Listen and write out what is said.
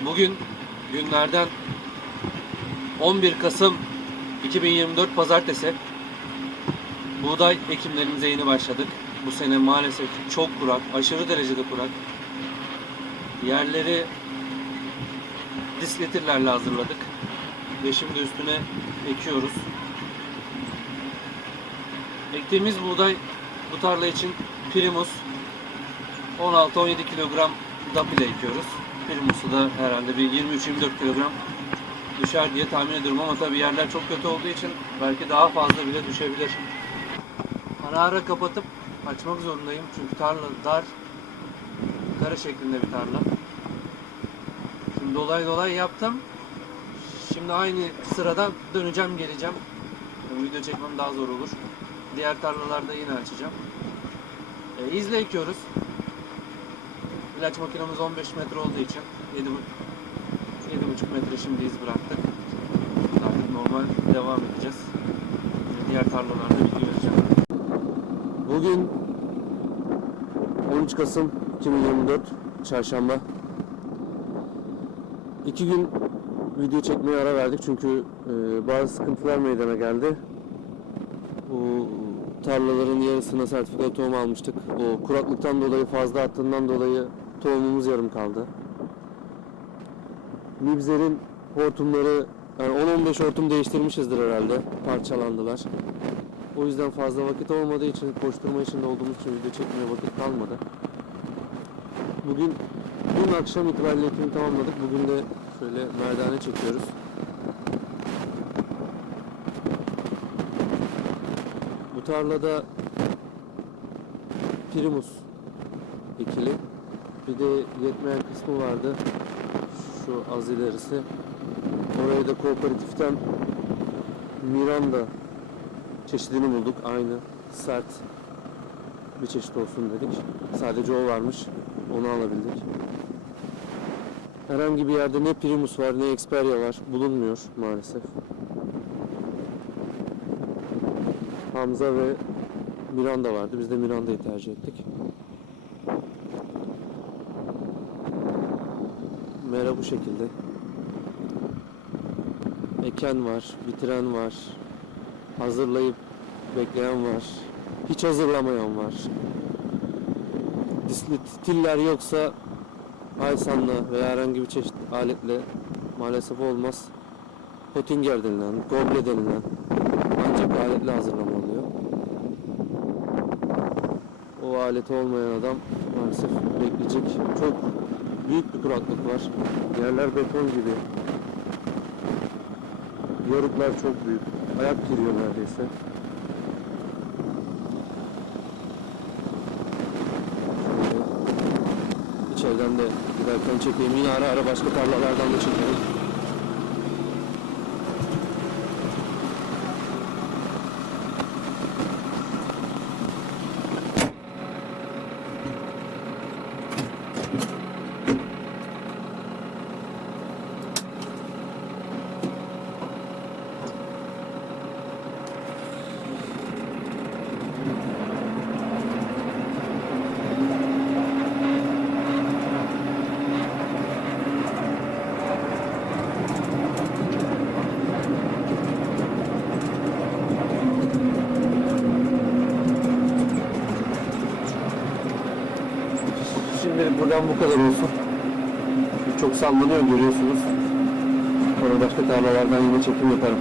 Bugün günlerden 11 Kasım 2024 Pazartesi. Buğday ekimlerimize yeni başladık. Bu sene maalesef çok kurak, aşırı derecede kurak. Yerleri diskletirlerle hazırladık. Ve şimdi üstüne ekiyoruz. Ektiğimiz buğday bu tarla için Primus 16-17 kilogram DAP ile ekiyoruz. Primus'u da herhalde bir 23-24 kilogram düşer diye tahmin ediyorum ama tabii yerler çok kötü olduğu için belki daha fazla bile düşebilir. Ara ara kapatıp açmak zorundayım çünkü tarla dar, kare şeklinde bir tarla. Şimdi dolay dolay yaptım. Şimdi aynı sırada döneceğim geleceğim. Video çekmem daha zor olur. Diğer tarlalarda yine açacağım. E, izle ekiyoruz. İlaç makinemiz 15 metre olduğu için 7,5 metre şimdi iz bıraktık. Artık normal devam edeceğiz. Diğer tarlalarda video vereceğim. Bugün 13 Kasım 2024 Çarşamba. İki gün video çekmeye ara verdik çünkü e, bazı sıkıntılar meydana geldi. Bu tarlaların yarısına sertifikalı tohum almıştık. O kuraklıktan dolayı fazla attığından dolayı tohumumuz yarım kaldı. Nibzer'in hortumları yani 10-15 hortum değiştirmişizdir herhalde. Parçalandılar. O yüzden fazla vakit olmadığı için koşturma içinde olduğumuz için video çekmeye vakit kalmadı. Bugün dün akşam itibariyle ekimi tamamladık. Bugün de şöyle merdane çekiyoruz. Bu tarlada Primus ikili. Bir de yetmeyen kısmı vardı. Şu az ilerisi. Orayı da kooperatiften Miranda çeşidini bulduk. Aynı sert bir çeşit olsun dedik. Sadece o varmış. Onu alabildik. Herhangi bir yerde ne Primus var ne Xperia var. Bulunmuyor maalesef. Hamza ve Miranda vardı. Biz de Miranda'yı tercih ettik. Mera bu şekilde. Eken var, bitiren var, hazırlayıp bekleyen var. Hiç hazırlamayan var. Disletiller yoksa Aysan'la veya herhangi bir çeşit aletle maalesef olmaz. Pottinger denilen, goble denilen ancak aletle hazırlama oluyor. O aleti olmayan adam maalesef bekleyecek. Çok büyük bir kuraklık var. Yerler beton gibi. Yarıklar çok büyük. Ayak giriyor neredeyse. İçeriden de giderken çekeyim. Yine ara ara başka tarlalardan da çekelim. Şimdi buradan bu kadar olsun. Çok sallanıyor görüyorsunuz. Sonra başka tarlalardan yine çekim yaparım.